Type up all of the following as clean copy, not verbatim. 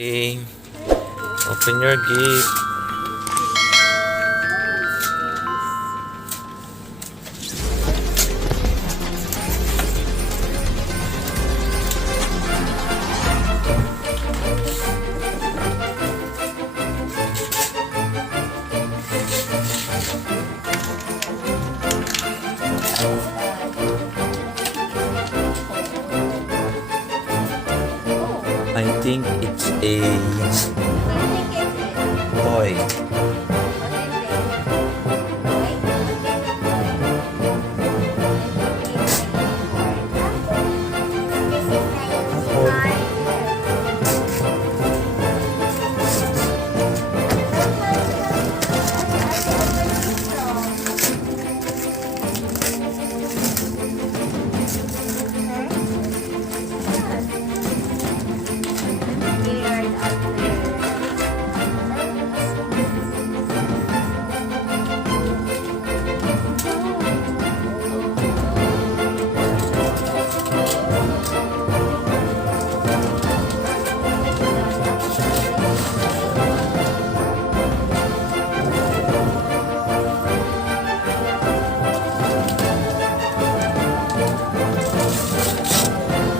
Okay, open your gift. I think it's a toy.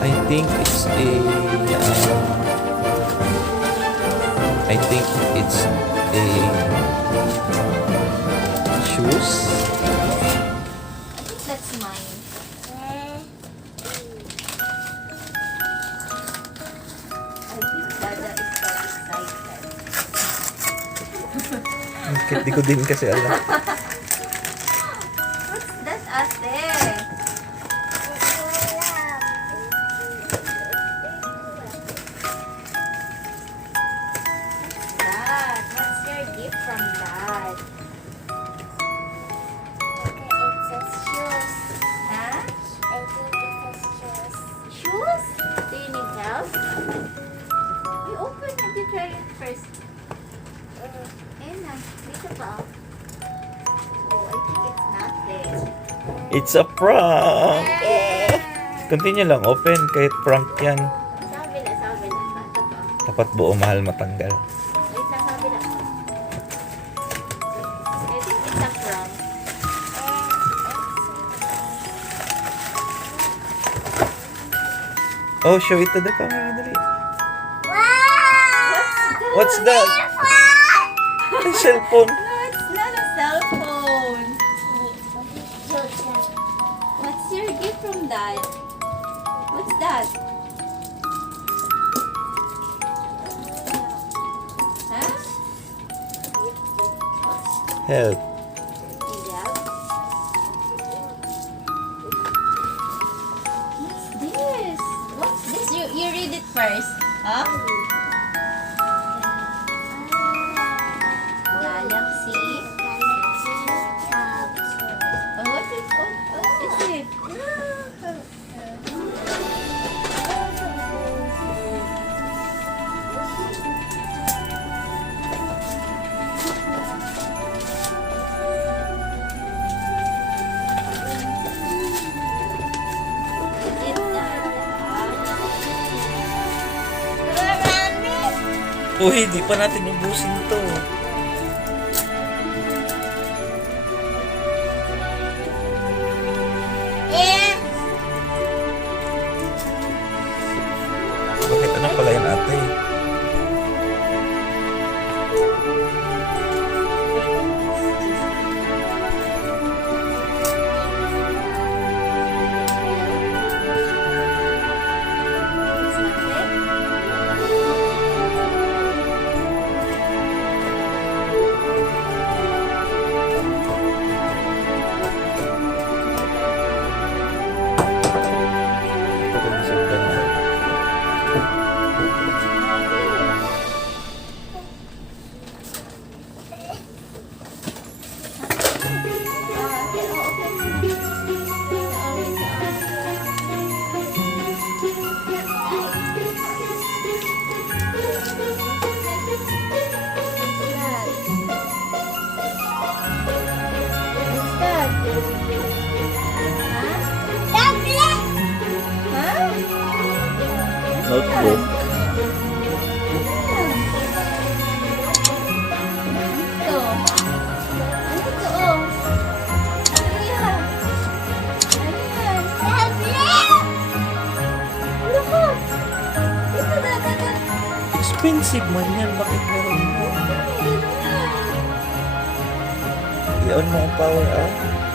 I think it's a shoes. That's mine. I think Dada is so excited. Di ko din kasi alam. What's that, ate? Dad, what's your gift from Dad? Huh? Shoes? Do you need help? You open it. You try it first. Ayun na. Dito pa. Oh, I think it's not there. It's a prank! Continue lang, open. Kahit prank yan. Sabi na. Ito pa. Dapat buo mahal matanggal. Wait lang, sabi na. I think it's a prank. Oh, show it to the camera. Dali. What's What's that? A cellphone. No, it's not a cell phone. What's your gift from Dad? What's that? Huh? Help. Yeah. What's this? What's this? You read it first. Huh? Galaxy. Oh, what is it? Is it Uy, di pa natin ubusin to. Bakit ano pala yun, ate? Expensive man yan. Bakit meron mo? I-on mo ang power, ah.